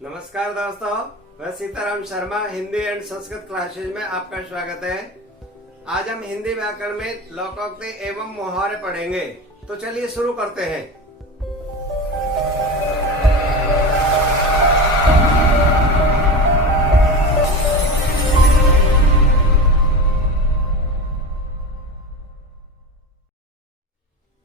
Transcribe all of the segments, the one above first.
नमस्कार दोस्तों, मैं सीताराम शर्मा हिंदी एंड संस्कृत क्लासेज में आपका स्वागत है। आज हम हिंदी व्याकरण में लोकोक्ति एवं मुहावरे पढ़ेंगे, तो चलिए शुरू करते हैं।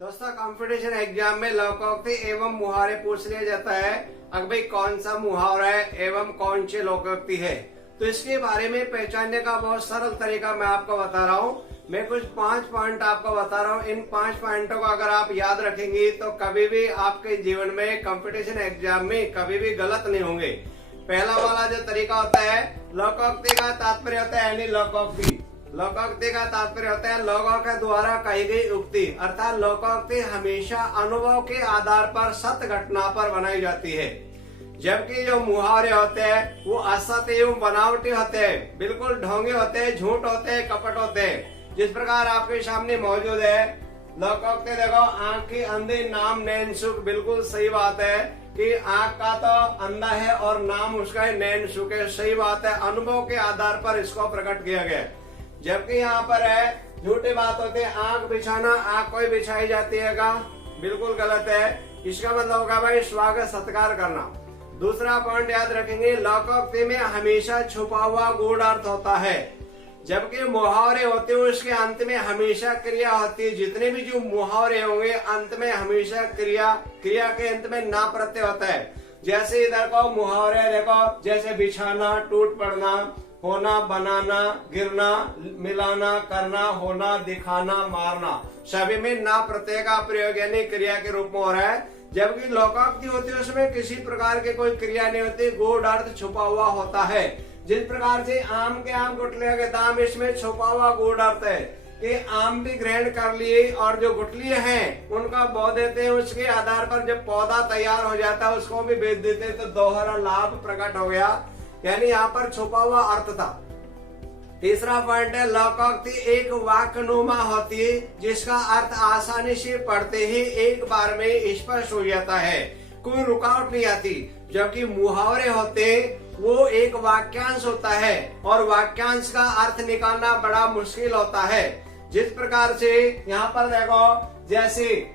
दोस्तों, कंपटीशन एग्जाम में लोकोक्ति एवं मुहावरे पूछ लिया जाता है। अब भाई कौन सा मुहावरा है एवं कौन सी लोकोक्ति है, तो इसके बारे में पहचानने का बहुत सरल तरीका मैं आपको बता रहा हूँ। मैं कुछ 5 पॉइंट आपको बता रहा हूँ। इन 5 पॉइंटों को अगर आप याद रखेंगे तो कभी भी आपके जीवन में कंपटीशन एग्जाम में कभी भी गलत नहीं होंगे। पहला वाला जो तरीका होता है, लोकोक्ति का तात्पर्य होता है यानी लोकोक्ति। लोकोक्ति का तात्पर्य होता है लोगों के द्वारा कही गई उक्ति, अर्थात लोकोक्ति हमेशा अनुभव के आधार पर सत्य घटना पर बनाई जाती है। जबकि जो मुहावरे होते हैं वो असत्य एवं बनावटी होते हैं, बिल्कुल ढोंगे होते हैं, झूठ होते हैं, कपट होते हैं। जिस प्रकार आपके सामने मौजूद है लोकोक्ति, देखो, आंख की अंधी नाम नैन सुख। बिल्कुल सही बात है कि आंख का तो अंधा है और नाम उसका है नैन सुख है। सही बात है, अनुभव के आधार पर इसको प्रकट किया गया। जबकि यहाँ पर है झूठी बात होती है, आंख बिछाना, आंख कोई बिछाई जाती है का, बिल्कुल गलत है। इसका मतलब होगा भाई स्वागत सत्कार करना। दूसरा पॉइंट याद रखेंगे, लोकोक्ति में हमेशा छुपा हुआ गूढ़ अर्थ होता है, जबकि मुहावरे होते हैं उसके अंत में हमेशा क्रिया होती है। जितने भी जो मुहावरे होंगे अंत में हमेशा क्रिया के अंत में ना प्रत्यय होता है। जैसे इधर को मुहावरे देखो, जैसे बिछाना, टूट पड़ना, होना, बनाना, गिरना, मिलाना, करना, होना, दिखाना, मारना, सभी में ना प्रत्यय का प्रयोग यानी क्रिया के रूप में हो रहा है। जबकि लोकोक्ति होती है उसमें किसी प्रकार के कोई क्रिया नहीं होती, गूढ़ अर्थ छुपा हुआ होता है। जिस प्रकार से आम के आम गुठलियों के दाम, इसमें छुपा हुआ गूढ़ अर्थ है कि आम भी ग्रहण कर लिए और जो गुठलियां हैं उनका बो देते हैं, उसके आधार पर जब पौधा तैयार हो जाता है उसको भी बेच देते हैं, तो दोहरा लाभ प्रकट हो गया, यानी यहाँ पर छुपा हुआ अर्थ था। तीसरा पॉइंट है, लोकोक्ति एक वाक्यनुमा होती है जिसका अर्थ आसानी से पढ़ते ही एक बार में स्पष्ट हो जाता है, कोई रुकावट नहीं आती। जबकि मुहावरे होते वो एक वाक्यांश होता है और वाक्यांश का अर्थ निकालना बड़ा मुश्किल होता है। जिस प्रकार से यहाँ पर देखो, जैसे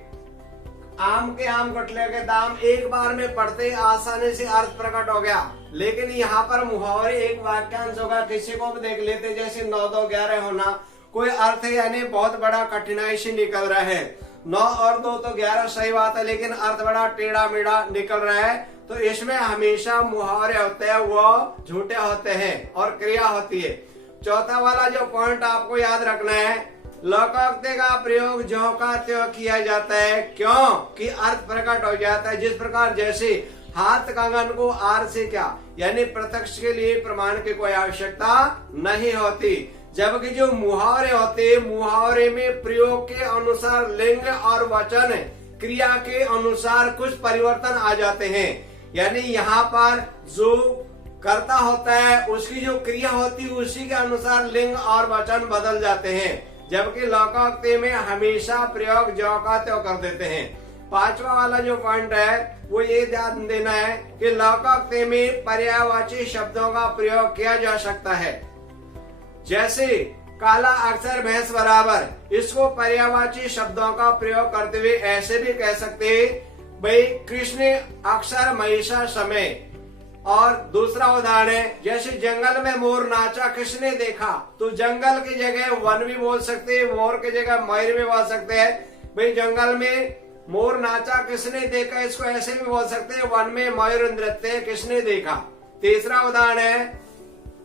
आम के आम गुठलियों के दाम, एक बार में पढ़ते आसानी से अर्थ प्रकट हो गया। लेकिन यहाँ पर मुहावरे एक वाक्यांश होगा, किसी को भी देख लेते, जैसे 9 2 11 होना, कोई अर्थ है यानी बहुत बड़ा कठिनाई से निकल रहा है। 9 और 2 तो 11 सही बात है, लेकिन अर्थ बड़ा टेढ़ा मेढ़ा निकल रहा है, तो इसमें हमेशा मुहावरे होते हैं वो झूठे होते हैं और क्रिया होती है। चौथा वाला जो पॉइंट आपको याद रखना है, लोकोक्ति का प्रयोग ज्यों का त्यों किया जाता है, क्यों कि अर्थ प्रकट हो जाता है। जिस प्रकार जैसे हाथ कंगन को आर से क्या, यानी प्रत्यक्ष के लिए प्रमाण की कोई आवश्यकता नहीं होती। जबकि जो मुहावरे होते, मुहावरे में प्रयोग के अनुसार लिंग और वचन क्रिया के अनुसार कुछ परिवर्तन आ जाते हैं, यानी यहाँ पर जो कर्ता होता है उसकी जो क्रिया होती है उसी के अनुसार लिंग और वचन बदल जाते हैं। जबकि लोकोक्ति में हमेशा प्रयोग ज्यों का त्यों कर देते हैं। पांचवा वाला जो पॉइंट है वो ये ध्यान देना है कि लोकोक्ति में पर्यायवाची शब्दों का प्रयोग किया जा सकता है। जैसे काला अक्षर भैंस बराबर, इसको पर्यायवाची शब्दों का प्रयोग करते हुए ऐसे भी कह सकते हैं भाई कृष्ण अक्षर महिषा समय। और दूसरा उदाहरण है, जैसे जंगल में मोर नाचा किसने देखा, तो जंगल की जगह वन भी बोल सकते हैं, मोर की जगह मयूर भी बोल सकते हैं। भाई जंगल में मोर नाचा किसने देखा, इसको ऐसे भी बोल सकते हैं, वन में मयूर नृत्य किसने देखा। तीसरा उदाहरण है,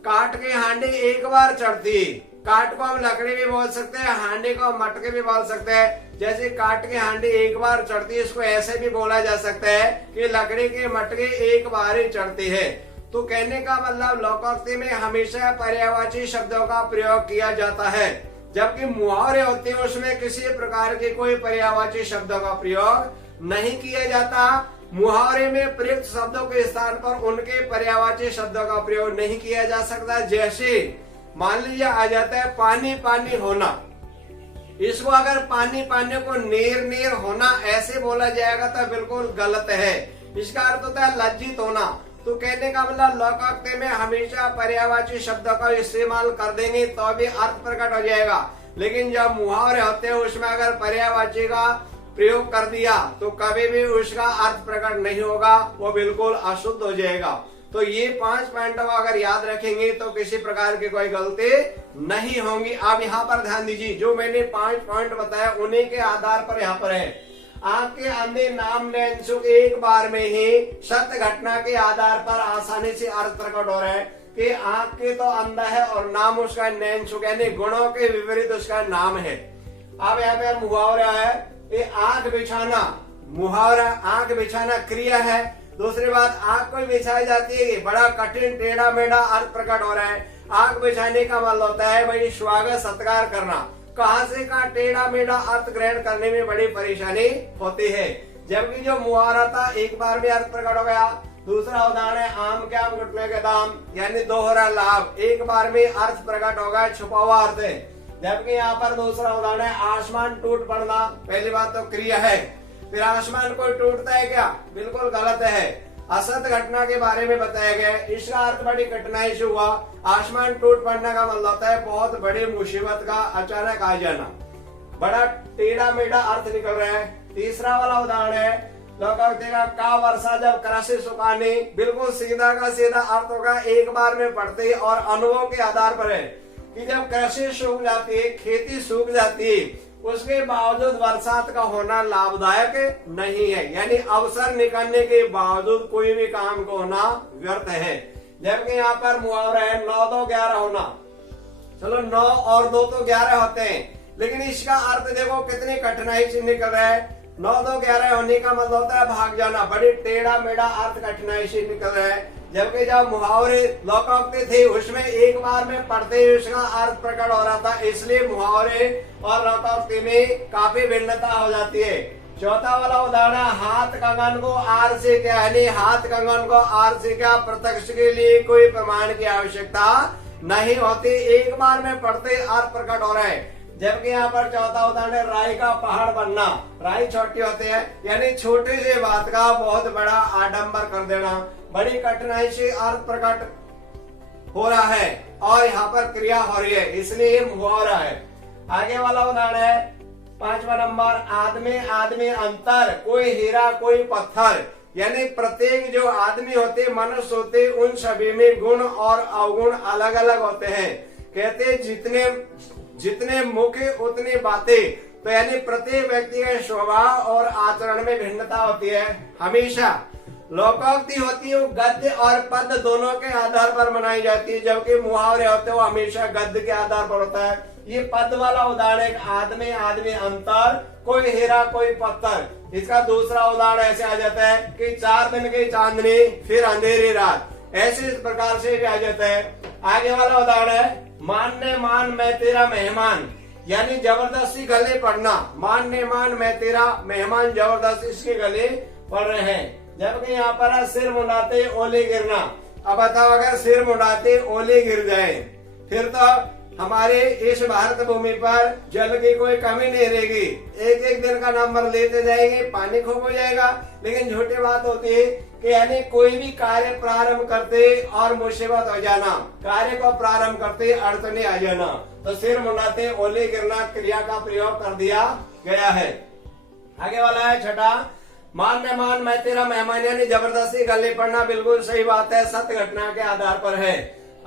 काट की हांडी एक बार चढ़ती, काट को हम लकड़ी भी बोल सकते हैं, हांडी को हम मटके भी बोल सकते हैं। जैसे काट की हांडी एक बार चढ़ती है, इसको ऐसे भी बोला जा सकता है कि लकड़ी के मटके एक बार ही चढ़ते हैं। तो कहने का मतलब लोकोक्ति में हमेशा पर्यायवाची शब्दों का प्रयोग किया जाता है, जबकि मुहावरे होते हैं उसमें किसी प्रकार के कोई पर्यायवाची शब्दों का प्रयोग नहीं किया जाता। मुहावरे में प्रयुक्त शब्दों के स्थान पर उनके पर्यायवाची शब्दों का प्रयोग नहीं किया जा सकता। जैसे मान लीजिए आ जाता है पानी पानी होना, इसको अगर पानी पानी को नीर नीर होना ऐसे बोला जाएगा तो बिल्कुल गलत है। इसका अर्थ होता है लज्जित होना। तो कहने का मतलब लोकोक्ति में हमेशा पर्यायवाची शब्दों का इस्तेमाल कर देंगे तो भी अर्थ प्रकट हो जाएगा, लेकिन जब मुहावरे होते हैं उसमें अगर पर्यायवाची का प्रयोग कर दिया तो कभी भी उसका अर्थ प्रकट नहीं होगा, वो बिल्कुल अशुद्ध हो जाएगा। तो ये 5 पॉइंटों को अगर याद रखेंगे तो किसी प्रकार की कोई गलती नहीं होंगी। आप यहाँ पर ध्यान दीजिए, जो मैंने 5 पॉइंट बताया उन्हीं के आधार पर यहाँ पर है। आपके अंधे नाम नैनसुख एक बार में ही सत्य घटना के आधार पर आसानी से अर्थ प्रकट हो रहा है कि आंख के तो अंधा है और नाम उसका नैनसुख, यानी गुणों के विपरीत उसका नाम है। अब यहाँ पे मुहावरा है, ये आंख बिछाना, मुहावरा आंख बिछाना क्रिया है। दूसरी बात, आंख कोई बिछाई जाती है, बड़ा कठिन टेढ़ा मेढ़ा अर्थ प्रकट हो रहा है। आंख बिछाने का मतलब होता है भाई स्वागत सत्कार करना। कहां से का टेढ़ा मेढ़ा अर्थ ग्रहण करने में बड़ी परेशानी होती है, जबकि जो मुहावरा था एक बार में अर्थ प्रकट हो गया। दूसरा उदाहरण है आम के आम गुटले के दाम, यानी दोहरा लाभ, एक बार में अर्थ प्रकट होगा, छुपा हुआ अर्थ है। जबकि यहाँ पर दूसरा उदाहरण है आसमान टूट पड़ना। पहली बात तो क्रिया है, फिर आसमान कोई टूटता है क्या, बिल्कुल गलत है। असत घटना के बारे में बताया गया है, इसका अर्थ बड़ी कठिनाई से हुआ। आसमान टूट पड़ने का मतलब होता है बहुत बड़ी मुसीबत का अचानक आ जाना, बड़ा टेढ़ा मेढ़ा अर्थ निकल रहा है। तीसरा वाला उदाहरण है लोकोक्ति का वर्षा जब कृषि सुखाने, बिल्कुल सीधा का सीधा अर्थ होगा एक बार में पढ़ते और अनुभव के आधार पर है कि जब कृषि सूख जाती है, खेती सूख जाती है, उसके बावजूद बरसात का होना लाभदायक नहीं है, यानी अवसर निकलने के बावजूद कोई भी काम को होना व्यर्थ है। जबकि यहाँ पर मुहावरा है 9 2 11 होना। चलो 9 और 2 तो 11 होते हैं, लेकिन इसका अर्थ देखो कितनी कठिनाई से निकल रहा है। 9 2 11 होने का मतलब होता है भाग जाना, बड़ी टेढ़ा मेढ़ा अर्थ कठिनाई से निकल रहा है। जबकि जब मुहावरे लोकोक्ति थे उसमें एक बार में पढ़ते ही उसका अर्थ प्रकट हो रहा था, इसलिए मुहावरे और लोकोक्ति में काफी भिन्नता हो जाती है। चौथा वाला उदाहरण, हाथ कंगन को आर से क्या, यानी हाथ कंगन को आर से क्या, प्रत्यक्ष के लिए कोई प्रमाण की आवश्यकता नहीं होती, एक बार में पढ़ते अर्थ प्रकट हो रहा है। जबकि यहाँ पर चौथा उदाहरण, राई का पहाड़ बनना, राई छोटी होती है, यानी छोटी सी बात का बहुत बड़ा आडंबर कर देना, बड़ी कठिनाई से अर्थ प्रकट हो रहा है और यहाँ पर क्रिया हो रही है, इसलिए मुहावरा है। आगे वाला उदाहरण है 5वां नंबर, आदमी आदमी अंतर, कोई हीरा कोई पत्थर, यानी प्रत्येक जो आदमी होते, मनुष्य होते, उन सभी में गुण और अवगुण अलग अलग होते हैं। कहते जितने मुख्य उतनी बातें, तो यानी प्रत्येक व्यक्ति के स्वभाव और आचरण में भिन्नता होती है। हमेशा लोकोक्ति होती है गद्य और पद दोनों के आधार पर बनाई जाती है, जबकि मुहावरे होते हैं वो हमेशा गद्य के आधार पर होता है। ये पद वाला उदाहरण है आदमी आदमी अंतर, कोई हीरा कोई पत्थर। इसका दूसरा उदाहरण ऐसे आ जाता है कि 4 दिन की चांदनी फिर अंधेरी रात, ऐसे इस प्रकार से भी आ जाता है। आगे वाला उदाहरण है मानने मान मैं तेरा मेहमान, यानी जबरदस्ती गले पड़ना, मानने मान मैं तेरा मेहमान, जबरदस्ती इसके गले पड़ रहे हैं। जबकि यहाँ पर सिर मुंडाते ओले गिरना। अब बताओ अगर सिर मुंडाते ओले गिर जाए फिर तो हमारे इस भारत भूमि पर जल की कोई कमी नहीं रहेगी, एक एक दिन का नंबर लेते जाएंगे, पानी खूब हो जाएगा। लेकिन झूठी बात होती है कि यानी कोई भी कार्य प्रारंभ करते और मुसीबत हो जाना, कार्य को प्रारंभ करते अड़चने आ जाना, तो सिर मुंडाते ओले गिरना क्रिया का प्रयोग कर दिया गया है। आगे वाला है 6, मान में मान मैं तेरा मेहमान, यानी जबरदस्ती गले पड़ना, बिल्कुल सही बात है, सत्य घटना के आधार पर है।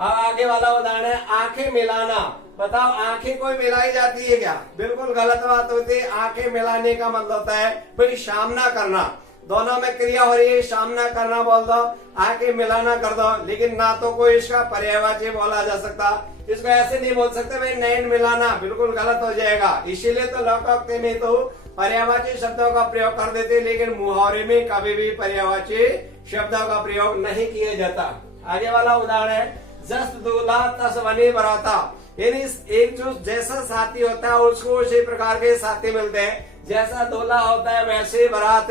आगे वाला उदाहरण है आंखें मिलाना। बताओ आंखें कोई मिलाई जाती है क्या, बिल्कुल गलत बात होती है। आंखें मिलाने का मतलब होता है भाई सामना करना, दोनों में क्रिया हो रही है, सामना करना बोल दो, आंखें मिलाना कर दो, लेकिन ना तो कोई इसका पर्यायवाची बोला जा सकता, इसको ऐसे नहीं बोल सकते भाई नयन मिलाना, बिल्कुल गलत हो जाएगा। इसीलिए तो लोकोक्ति में तो पर्यायवाची शब्दों का प्रयोग कर देते, लेकिन मुहावरे में कभी भी पर्यायवाची शब्दों का प्रयोग नहीं किया जाता। आगे वाला उदाहरण है जस दूल्हा तस बनी बराता, यानी एक जो जैसा साथी होता है उसको उसी प्रकार के साथी मिलते हैं, जैसा दूल्हा होता है वैसे बारात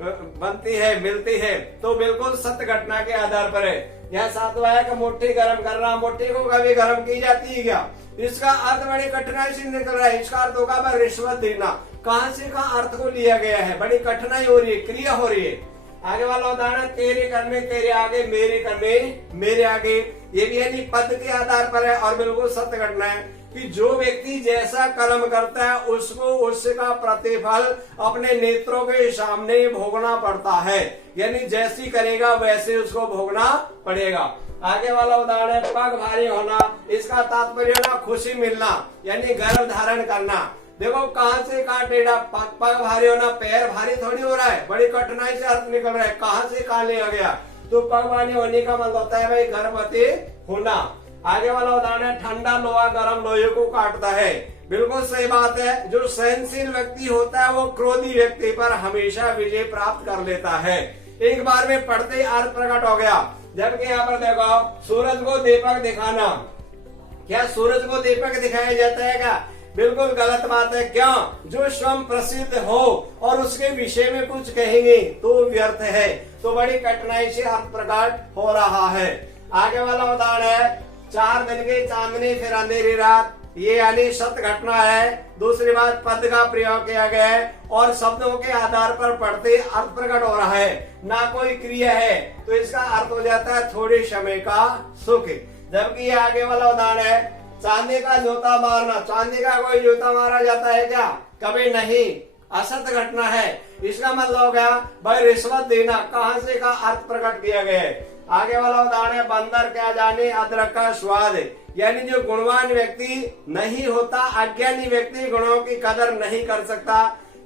बनती है मिलती है, तो बिल्कुल सत्य घटना के आधार पर है। यह 7वां है कि मुट्ठी गर्म करना, मुट्ठी को कभी गर्म की जाती है क्या, इसका अर्थ बड़ी कठिनाई से निकल रहा है। इसका अर्थ होगा पर रिश्वत देना, कहां से का अर्थ को लिया गया है, बड़ी कठिनाई हो रही है, क्रिया हो रही है। आगे वाला उदाहरण तेरे करने तेरे आगे, मेरे करने मेरे आगे। ये भी यानी पद के आधार पर है और बिल्कुल सत्य घटना है कि जो व्यक्ति जैसा कर्म करता है उसको उसका प्रतिफल अपने नेत्रों के सामने भोगना पड़ता है, यानी जैसी करेगा वैसे उसको भोगना पड़ेगा। आगे वाला उदाहरण है पग भारी होना। इसका तात्पर्य ना खुशी मिलना यानी गर्भ धारण करना। देखो कहां से कहां टेढ़ा, पग भारी होना, पैर भारी थोड़ी हो रहा है, बड़ी कठिनाई से अर्थ निकल रहा है, कहां से कहां ले आ गया। तो पग भारी होने का मतलब होता है भाई गर्भवती होना। आगे वाला उदाहरण है ठंडा लोहा गर्म लोहे को काटता है। बिल्कुल सही बात है। जो सहनशील व्यक्ति होता है वो क्रोधी व्यक्ति पर हमेशा विजय प्राप्त कर लेता है। एक बार में पढ़ते ही अर्थ प्रकट हो गया। जबकि यहाँ पर देखो सूरज को दीपक दिखाना, क्या सूरज को दीपक दिखाया जाता है क्या? बिल्कुल गलत बात है। क्यों? जो स्वयं प्रसिद्ध हो और उसके विषय में कुछ कहेंगे तो व्यर्थ है। तो बड़ी कठिनाई से अर्थ प्रकट हो रहा है। आगे वाला उदाहरण है 4 दिन की चांदनी फिर अंधेरी रात। ये यानी सत्य घटना है। दूसरी बात पद का प्रयोग किया गया है और शब्दों के आधार पर पढ़ते अर्थ प्रकट हो रहा है, ना कोई क्रिया है, तो इसका अर्थ हो जाता है थोड़े समय का सुख। जबकि ये आगे वाला उदाहरण है चांदी का जूता मारना। चांदी का कोई जूता मारा जाता है क्या? कभी नहीं, असत्य घटना है। इसका मतलब हो गया भाई रिश्वत देना। कहां से का अर्थ प्रकट किया गया है। आगे वाला उदाहरण है बंदर क्या जाने अदरक का स्वाद, यानी जो गुणवान व्यक्ति नहीं होता, अज्ञानी व्यक्ति गुणों की कदर नहीं कर सकता।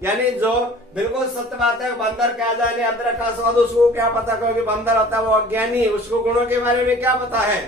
यानी जो बिल्कुल सत्य बात है, बंदर क्या जाने अदरक का स्वाद, उसको क्या पता, क्योंकि बंदर होता है वो अज्ञानी, उसको गुणों के बारे में क्या पता है।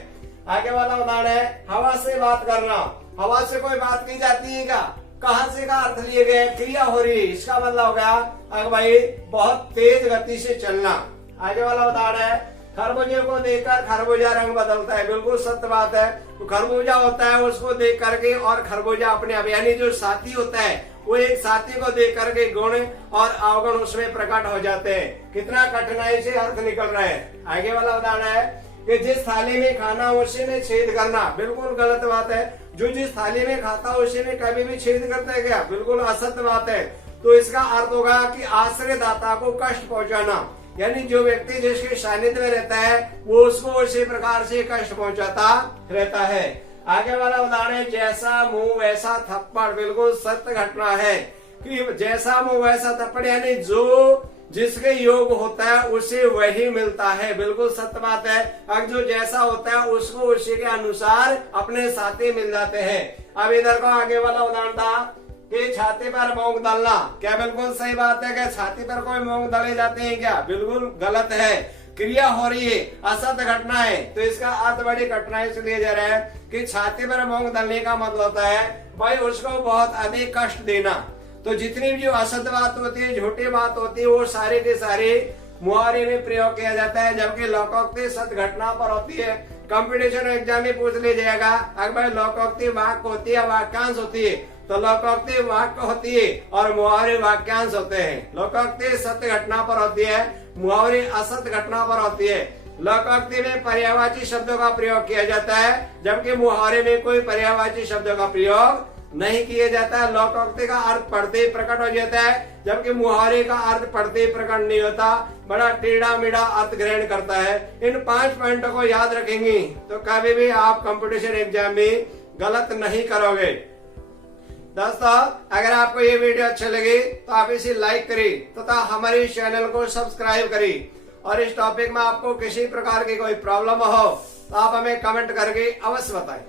आगे वाला उदाहरण है हवा से बात करना। हवा से कोई बात की जाती है क्या? कहां से का अर्थ लिए गए? क्रिया हो रही है। इसका मतलब हो गया अगर भाई बहुत तेज गति से चलना। आगे वाला उदाहरण है खरबूजे को देखकर खरबूजा रंग बदलता है। बिल्कुल सत्य बात है। तो खरबूजा होता है उसको देख करके और खरबूजा अपने आप, यानी जो साथी होता है वो एक साथी को देख करके गुण और अवगुण उसमें प्रकट हो जाते हैं। कितना कठिनाई से अर्थ निकल रहा है। आगे वाला उदाहरण है कि जिस थाली में खाना उसी में छेद करना। बिल्कुल गलत बात है। जो जिस थाली में खाता उसी में कभी भी छेद करता है क्या? बिल्कुल असत्य बात है। तो इसका अर्थ होगा कि आश्रयदाता को कष्ट पहुंचाना, यानी जो व्यक्ति जिसके सानिध्य में रहता है वो उसको उसी प्रकार से कष्ट पहुंचाता रहता है। आगे वाला उदाहरण है जैसा मुंह वैसा थप्पड़। बिल्कुल सत्य घटना है कि जैसा मुंह वैसा थप्पड़, यानी जो जिसके योग होता है उसे वही मिलता है। बिल्कुल सत्य बात है। अब जो जैसा होता है उसको उसी के अनुसार अपने साथी मिल जाते हैं। अब इधर को आगे वाला उदाहरण था कि छाती पर मूंग दलना। क्या बिल्कुल सही बात है कि छाती पर कोई मूंग दले जाते हैं क्या? बिल्कुल गलत है। क्रिया हो रही है, असत्य घटना है। तो इसका अर्थ बड़ी कठिनाई से लिया जा रहा है कि छाती पर मूंग दलने का मतलब होता है भाई उसको बहुत अधिक कष्ट देना। तो जितनी भी जो असत्य बात होती है, झूठी बात होती है, वो सारे के सारे मुहावरे में प्रयोग किया जाता है। जबकि लोकोक्ति सत्य घटना पर होती है। कंपटीशन एग्जाम में पूछ लिया जाएगा अगर लोकोक्ति वाक्य होती है वाक्यांश होती है, तो लोकोक्ति वाक्य होती है और मुहावरे वाक्यांश होते हैं। लोकोक्ति सत्य घटना पर होती है, मुहावरे असत्य घटना पर होती है। लोकोक्ति में पर्यायवाची शब्दों का प्रयोग किया जाता है, जबकि मुहावरे में कोई पर्यायवाची शब्दों का प्रयोग नहीं किया जाता है। लोकोक्ति का अर्थ पढ़ते ही प्रकट हो जाता है, जबकि मुहावरे का अर्थ पढ़ते ही प्रकट नहीं होता, बड़ा टेढ़ा मेढ़ा अर्थ ग्रहण करता है। इन 5 पॉइंटों को याद रखेंगे तो कभी भी आप कंपटीशन एग्जाम में गलत नहीं करोगे। दोस्तों अगर आपको ये वीडियो अच्छी लगी तो आप इसे लाइक करें तथा हमारे इस चैनल को सब्सक्राइब करें। और इस टॉपिक में आपको किसी प्रकार की कोई प्रॉब्लम हो तो आप हमें कमेंट करके अवश्य बताएं।